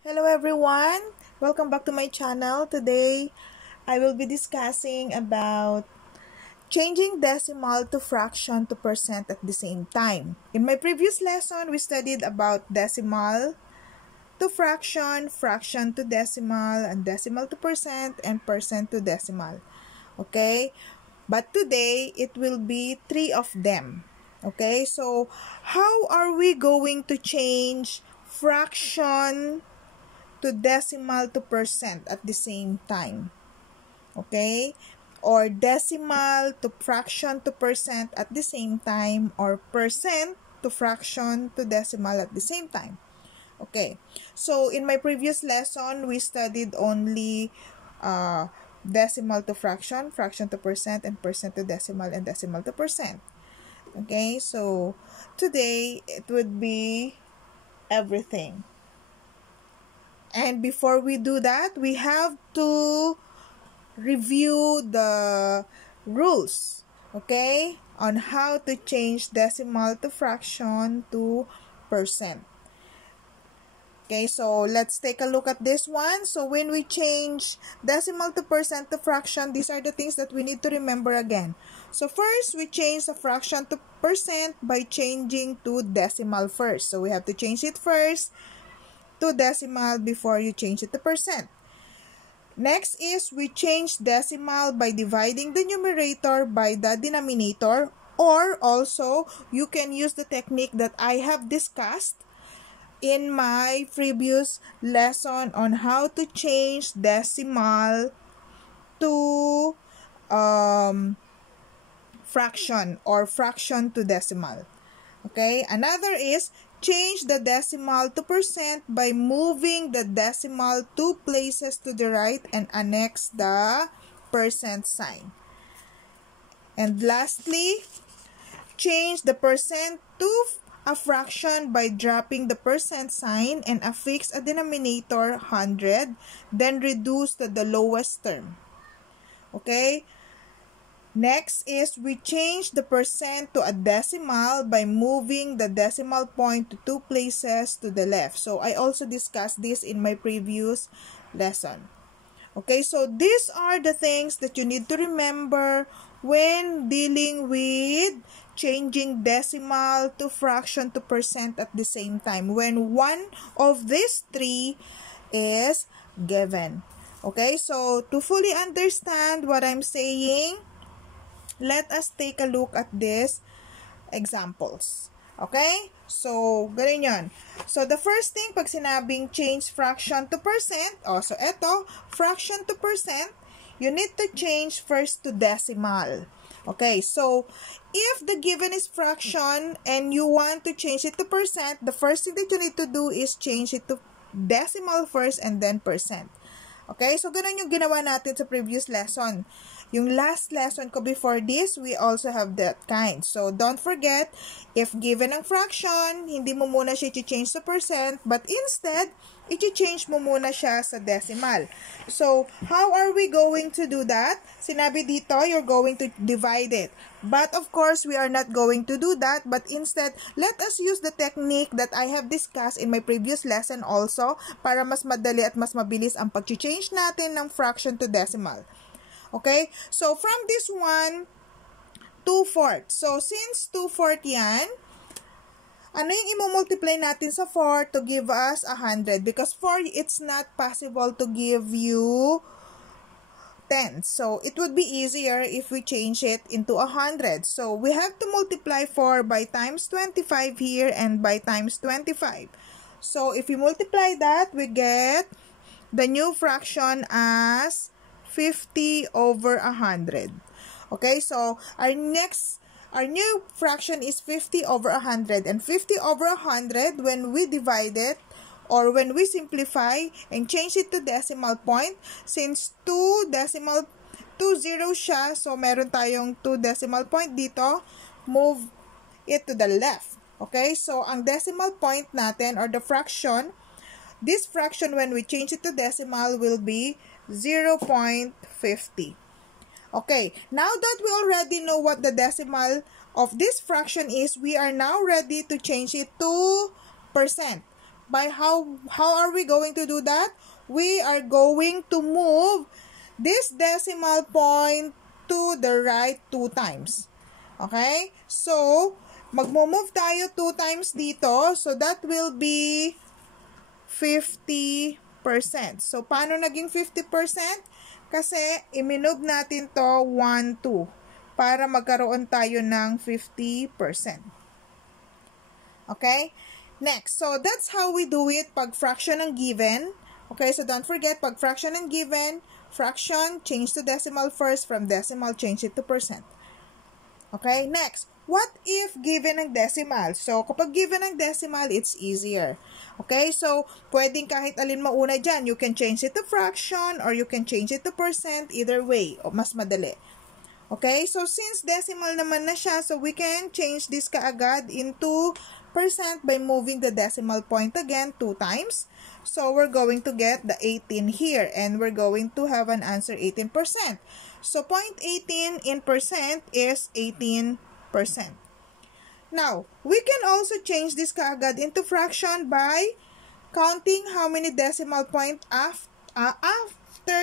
Hello everyone! Welcome back to my channel. Today, I will be discussing about changing decimal to fraction to percent at the same time. In my previous lesson, we studied about decimal to fraction, fraction to decimal, and decimal to percent, and percent to decimal. Okay? But today, it will be three of them. Okay? So, how are we going to change fraction to decimal to percent at the same time? Okay? Or decimal to fraction to percent at the same time, or percent to fraction to decimal at the same time. Okay. So, in my previous lesson, we studied only decimal to fraction, fraction to percent, and percent to decimal, and decimal to percent. Okay? So, today, it would be everything. And before we do that, we have to review the rules, okay, on how to change decimal to fraction to percent. Okay, so let's take a look at this one. So when we change decimal to percent to fraction, these are the things that we need to remember again. So first, we change the fraction to percent by changing to decimal first. So we have to change it first to decimal before you change it to percent. Next is we change decimal by dividing the numerator by the denominator, or also you can use the technique that I have discussed in my previous lesson on how to change decimal to fraction, or fraction to decimal. Okay, another is change the decimal to percent by moving the decimal 2 places to the right and annex the percent sign. And lastly, change the percent to a fraction by dropping the percent sign and affix a denominator 100, then reduce to the lowest term. Okay? Next is we change the percent to a decimal by moving the decimal point to 2 places to the left. So I also discussed this in my previous lesson. Okay, so these are the things that you need to remember when dealing with changing decimal to fraction to percent at the same time, when one of these three is given. Okay, so to fully understand what I'm saying, let us take a look at these examples. Okay? So, ganun yun. So, the first thing, pag sinabing change fraction to percent, so eto, fraction to percent, you need to change first to decimal. Okay, so, if the given is fraction and you want to change it to percent, the first thing that you need to do is change it to decimal first and then percent. Okay, so ganun yung ginawa natin sa previous lesson. Yung last lesson ko before this, we also have that kind. So, don't forget, if given ang fraction, hindi mo muna siya i-change sa percent, but instead, i-change mo muna siya sa decimal. So, how are we going to do that? Sinabi dito, you're going to divide it. But, of course, we are not going to do that, but instead, let us use the technique that I have discussed in my previous lesson also, para mas madali at mas mabilis ang pag-change natin ng fraction to decimal. Okay? So, from this one, 2/4. So, since 2/4 yan, ano yung i-multiply natin sa 4 to give us 100? Because 4, it's not possible to give you 10. So, it would be easier if we change it into 100. So, we have to multiply 4 by times 25 here and by times 25. So, if we multiply that, we get the new fraction as 50 over 100. Okay, so our new fraction is 50 over 100. And 50 over 100, when we divide it, or when we simplify and change it to decimal point, since 2 zero siya, so meron tayong 2 decimal point dito, move it to the left. Okay, so ang decimal point natin, or the fraction, this fraction when we change it to decimal will be 0.50. Okay, now that we already know what the decimal of this fraction is, we are now ready to change it to percent. By how are we going to do that? We are going to move this decimal point to the right 2 times. Okay? So, magmo-move tayo 2 times dito. So, that will be 50%. So, paano naging 50%? Kasi, iminove natin to 1, 2 para magkaroon tayo ng 50%. Okay? Next, so that's how we do it pag fraction ng given. Okay, so don't forget, pag fraction ng given, fraction, change to decimal first, from decimal, change it to percent. Okay, next, what if given ang decimal? So, kapag given ang decimal, it's easier. Okay, so, pwedeng kahit alin mauna dyan. You can change it to fraction or you can change it to percent, either way, o mas madali. Okay, so since decimal naman na siya, so we can change this kaagad into percent by moving the decimal point again 2 times. So we're going to get the 18 here and we're going to have an answer 18%. So 0.18 in percent is 18%. Now, we can also change this kaagad into fraction by counting how many decimal point after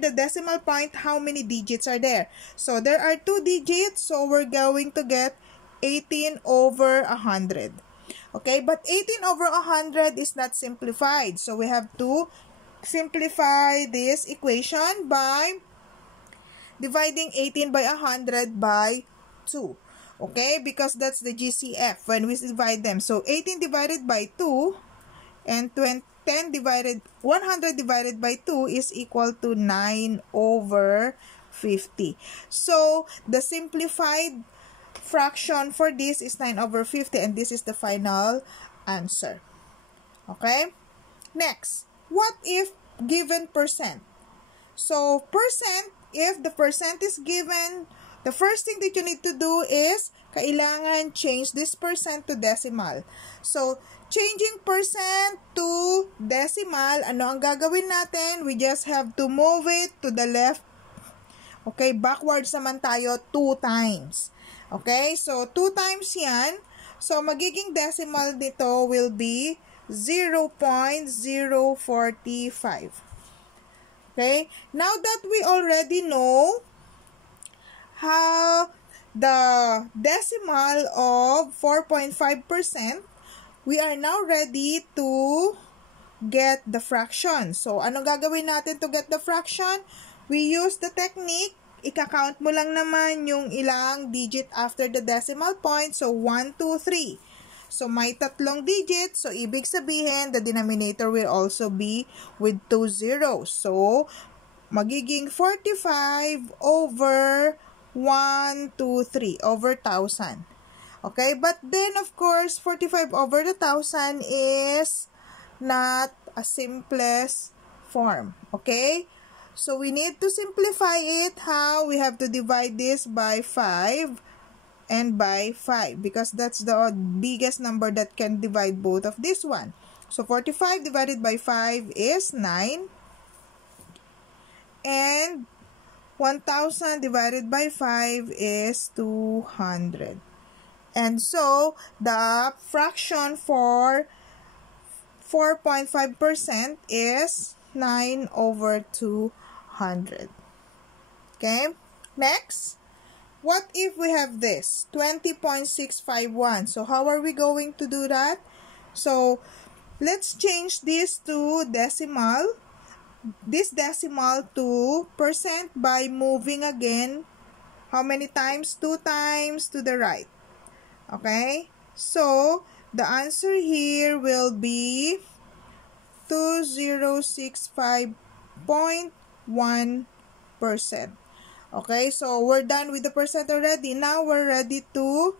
the decimal point, how many digits are there. So, there are 2 digits, so we're going to get 18 over 100. Okay, but 18 over 100 is not simplified. So, we have to simplify this equation by dividing 18 by 100 by 2. Okay, because that's the GCF when we divide them. So, 18 divided by 2 and 100 divided by 2 is equal to 9 over 50. So, the simplified fraction for this is 9 over 50 and this is the final answer. Okay? Next, what if given percent? So, percent, if the percent is given, the first thing that you need to do is kailangan change this percent to decimal. So, changing percent to decimal, ano ang gagawin natin? We just have to move it to the left. Okay, backwards naman tayo 2 times. Okay, so 2 times yan. So, magiging decimal nito will be 0.045. Okay, now that we already know how the decimal of 4.5%, we are now ready to get the fraction. So, anong gagawin natin to get the fraction? We use the technique. Ika-count mo lang naman yung ilang digit after the decimal point. So, 1, 2, 3. So, may 3 digits. So, ibig sabihin, the denominator will also be with 2 zeros. So, magiging 45 over 1, 2, 3 over 1,000. Okay, but then of course, 45 over the 1,000 is not a simplest form. Okay, so we need to simplify it. How? We have to divide this by 5 and by 5 because that's the biggest number that can divide both of this one. So 45 divided by 5 is 9 and 1,000 divided by 5 is 200. And so, the fraction for 4.5% is 9 over 200. Okay? Next, what if we have this? 20.651. So, how are we going to do that? So, let's change this to decimal. This decimal to percent by moving again, how many times? 2 times to the right. Okay? So, the answer here will be 2065.1%. Okay? So, we're done with the percent already. Now, we're ready to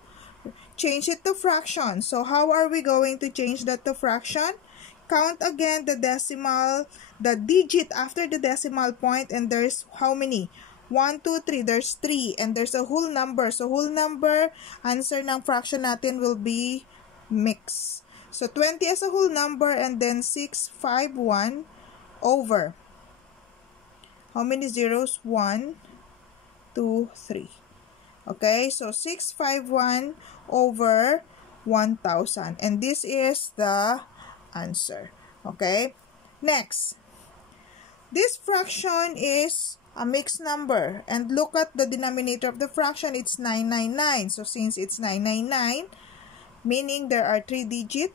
change it to fraction. So, how are we going to change that to fraction? Count again the decimal, the digit after the decimal point, and there's how many? 1, 2, 3. There's 3, and there's a whole number. So, whole number, answer ng fraction natin will be mix. So, 20 as a whole number, and then 651 over. How many zeros? 1, 2, 3. Okay, so 651 over 1,000. And this is the answer. Okay? Next, this fraction is a mixed number. And look at the denominator of the fraction. It's 999. So, since it's 999, meaning there are 3 digits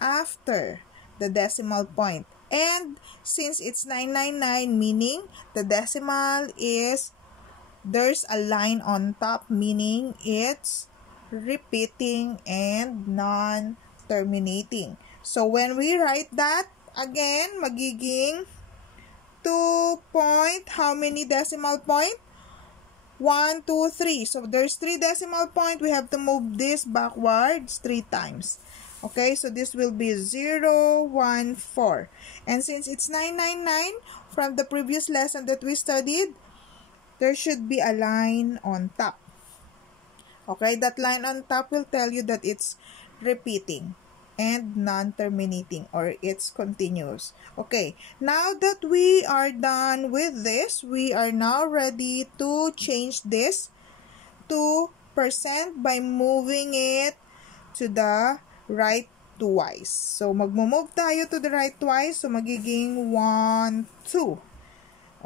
after the decimal point. And since it's 999, meaning the decimal is, there's a line on top, meaning it's repeating and non-terminating. So, when we write that, again, magiging 2 point, how many decimal point? 1, 2, 3. So, there's 3 decimal point. We have to move this backwards 3 times. Okay, so this will be 0, 1, 4. And since it's 999, from the previous lesson that we studied, there should be a line on top. Okay, that line on top will tell you that it's repeating and non-terminating, or it's continuous. Okay, now that we are done with this, we are now ready to change this to percent by moving it to the right twice. So, magmo-move tayo to the right twice. So, magiging 1, 2.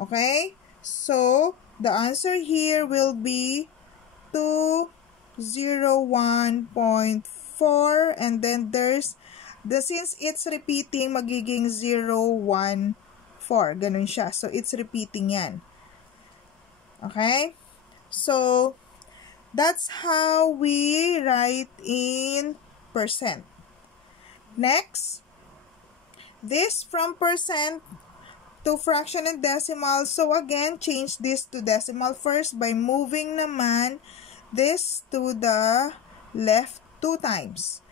Okay? So, the answer here will be 201.4, and then there's since it's repeating, magiging 014. Ganun siya. So, it's repeating yan. Okay? So, that's how we write in percent. Next, this from percent to fraction and decimal. So, again, change this to decimal first by moving naman this to the left 2 times.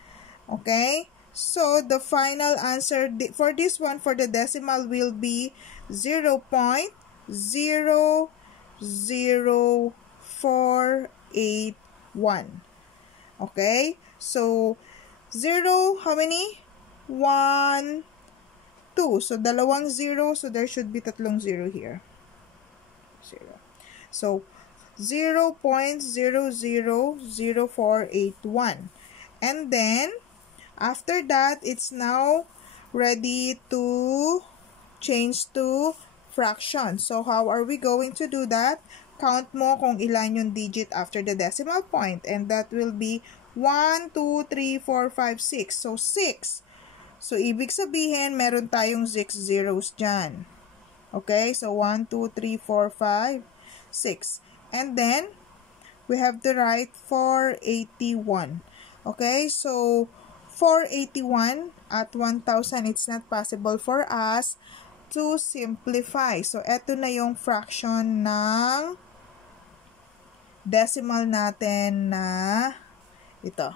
Okay? So, the final answer for this one, for the decimal, will be 0.00481. Okay? So, 0, how many? 1, 2. So, dalawang 0. So, there should be tatlong 0 here. 0. So, 0.000481. And then, after that, it's now ready to change to fraction. So, how are we going to do that? Count mo kung ilan yung digit after the decimal point. And that will be 1, 2, 3, 4, 5, 6. So, 6. So, ibig sabihin, meron tayong 6 zeros dyan. Okay? So, 1, 2, 3, 4, 5, 6. And then, we have to write 481. Okay? So, 481 at 1,000, it's not possible for us to simplify. So, eto na yung fraction ng decimal natin na ito.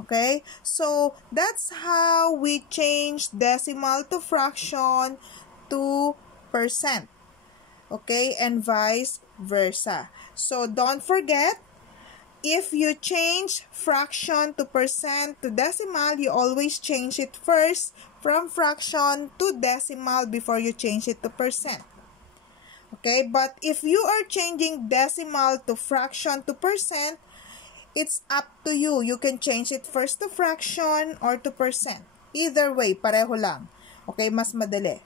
Okay? So, that's how we change decimal to fraction to percent. Okay? And vice versa. So, don't forget, if you change fraction to percent to decimal, you always change it first from fraction to decimal before you change it to percent. Okay? But if you are changing decimal to fraction to percent, it's up to you. You can change it first to fraction or to percent. Either way, pareho lang. Okay? Mas madali.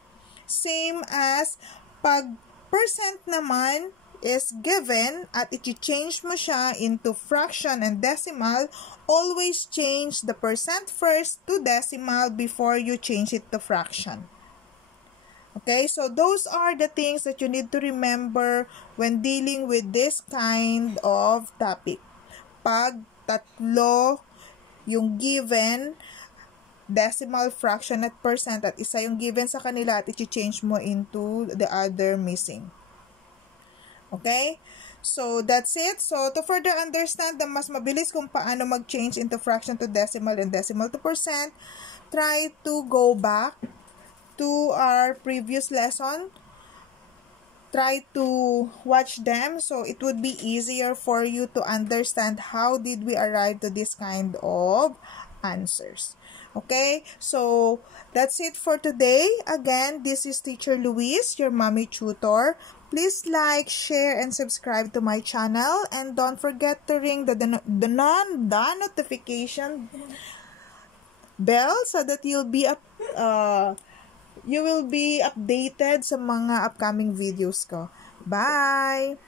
Same as pag percent naman is given at i-change mo siya into fraction and decimal, always change the percent first to decimal before you change it to fraction. Okay, so those are the things that you need to remember when dealing with this kind of topic. Pag tatlo yung given, decimal, fraction, at percent, at isa yung given sa kanila at i-change mo into the other missing. Okay? So, that's it. So, to further understand na mas mabilis kung paano mag-change into fraction to decimal and decimal to percent, try to go back to our previous lesson. Try to watch them so it would be easier for you to understand how did we arrive to this kind of answers. Okay, so that's it for today. Again, this is Teacher Luis, your mommy tutor. Please like, share, and subscribe to my channel. And don't forget to ring the notification bell so that you'll be you will be updated sa mga upcoming videos ko. Bye!